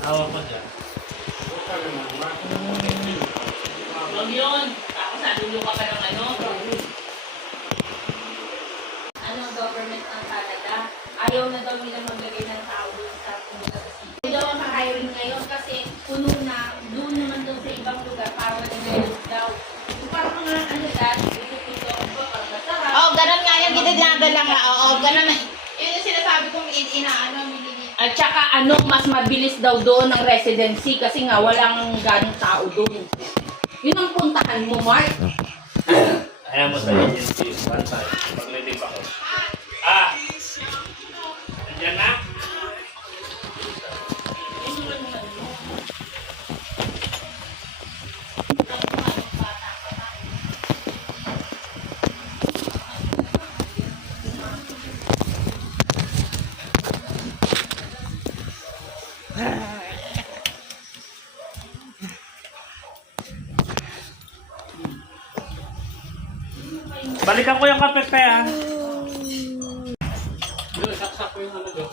Tawa ko dyan. Huwag yun. Tapos nalulo ka pa ng ano. Ano, government ang Canada. Ayaw na daw nila maglagay ng tao doon sa pumunta sa city. Hindi daw ang hiring ngayon kasi puno na. Doon naman daw sa ibang lugar para mag-develop daw. So parang mga ano dahil, ito parang masarap. Oo, ganun nga yung ginagala nga. Oo, ganun na. Yun yung sinasabi kong inaano, At saka ano, mas mabilis daw doon ang residency kasi nga walang ganong tao doon. Yun ang puntahan mo, Mark. Ayaw mo sa agency. One time. Pag-leave ako. Ah! Nandiyan na? Balikan ko yung kape pe ah. Saksak ko yung ano doon.